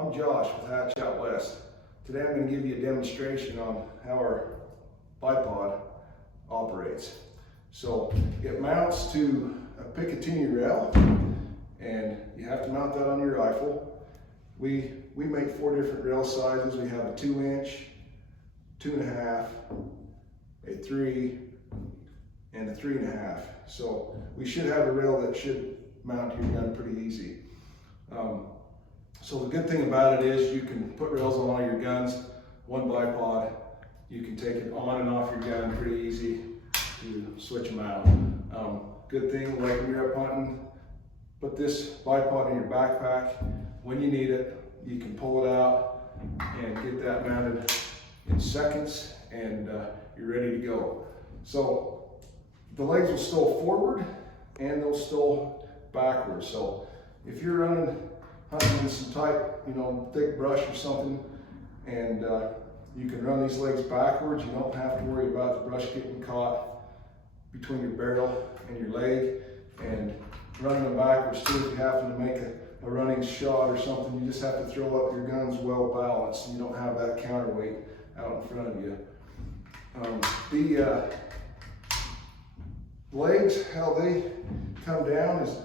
I'm Josh with Hatch Outwest. Today I'm going to give you a demonstration on how our bipod operates. So it mounts to a Picatinny rail, and you have to mount that on your rifle. We make 4 different rail sizes. We have a 2-inch, 2.5, a 3, and a 3.5. So we should have a rail that should mount your gun pretty easy. So the good thing about it is you can put rails on all your guns, one bipod. You can take it on and off your gun pretty easy to switch them out. Good thing, like when you're up hunting, put this bipod in your backpack. When you need it, you can pull it out and get that mounted in seconds, and you're ready to go. So the legs will stow forward and they'll stow backwards. So if you're hunting in some tight, thick brush or something, and you can run these legs backwards, you don't have to worry about the brush getting caught between your barrel and your leg. And running them backwards too, if you happen to make a running shot or something, you just have to throw up your guns well balanced, and you don't have that counterweight out in front of you. The legs, how they come down is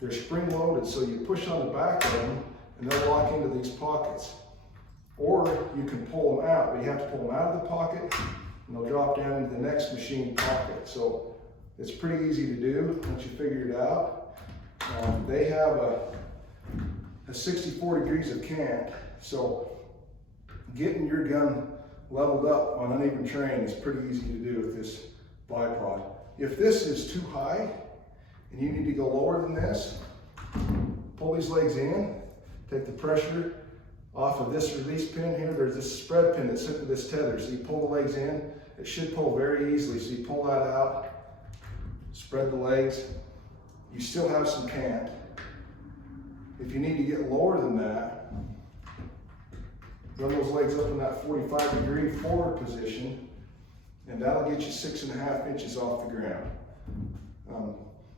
they're spring loaded, so you push on the back of them and they'll lock into these pockets. Or you can pull them out, but you have to pull them out of the pocket and they'll drop down into the next machine pocket. So it's pretty easy to do once you figure it out. They have a 64 degrees of cant, so getting your gun leveled up on uneven terrain is pretty easy to do with this bipod. If this is too high and you need to go lower than this, pull these legs in, take the pressure off of this release pin here. There's this spread pin that's hooked to this tether. So you pull the legs in, it should pull very easily. So you pull that out, spread the legs. You still have some cant. If you need to get lower than that, run those legs up in that 45-degree forward position, and that'll get you 6.5 inches off the ground.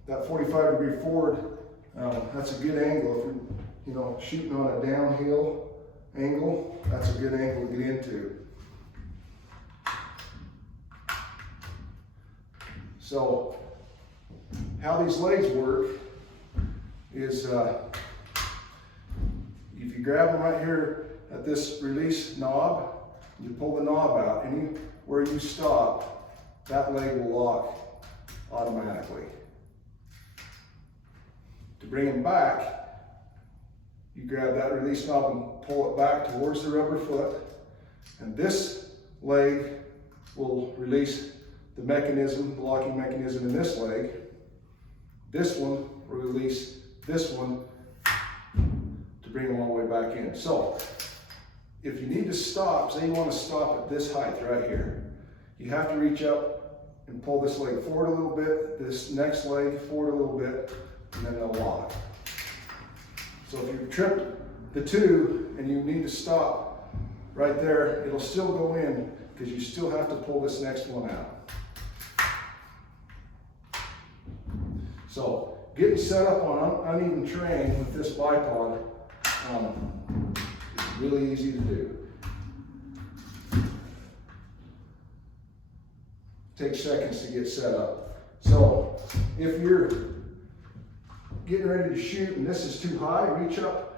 That 45-degree forward, that's a good angle. If you're shooting on a downhill angle, that's a good angle to get into. So how these legs work is if you grab them right here at this release knob, you pull the knob out, anywhere you stop, that leg will lock automatically. To bring them back, you grab that release knob and pull it back towards the rubber foot, and this leg will release the mechanism, the locking mechanism in this leg. This one will release this one to bring them all the way back in. So if you need to stop, say you want to stop at this height right here, you have to reach up and pull this leg forward a little bit, this next leg forward a little bit, and then they'll lock. So if you've tripped the two and you need to stop right there, it'll still go in because you still have to pull this next one out. So getting set up on uneven terrain with this bipod is really easy to do. Takes seconds to get set up. So if you're getting ready to shoot and this is too high, reach up,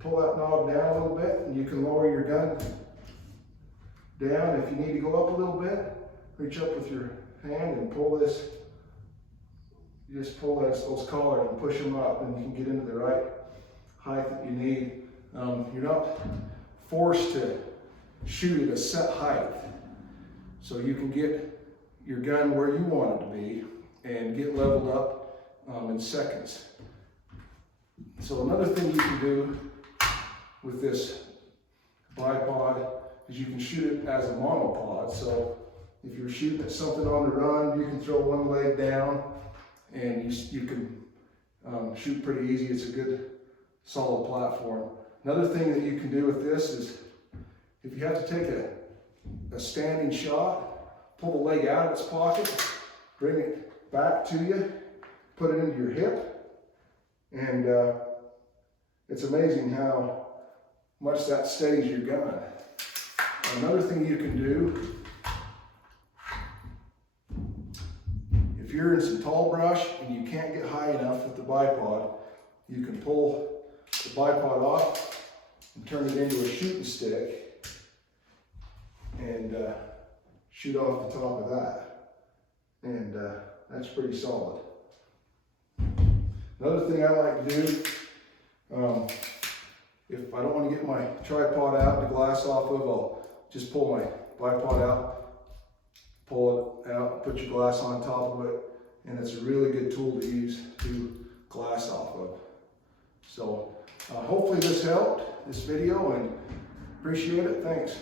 pull that knob down a little bit, and you can lower your gun down. If you need to go up a little bit, reach up with your hand and pull this. You just pull those collars and push them up, and you can get into the right height that you need. You're not forced to shoot at a set height, so you can get your gun where you want it to be and get leveled up in seconds. So another thing you can do with this bipod is you can shoot it as a monopod. So if you're shooting at something on the run, you can throw one leg down and you can shoot pretty easy. It's a good solid platform. Another thing that you can do with this is if you have to take a standing shot, pull the leg out of its pocket, bring it back to you, put it into your hip, and it's amazing how much that steadies your gun. Another thing you can do, if you're in some tall brush and you can't get high enough with the bipod, you can pull the bipod off and turn it into a shooting stick and shoot off the top of that. And that's pretty solid. Another thing I like to do, if I don't want to get my tripod out, the glass off of, I'll just pull my bipod out, pull it out, put your glass on top of it, and it's a really good tool to use to glass off of. So hopefully this helped, this video, and appreciate it. Thanks.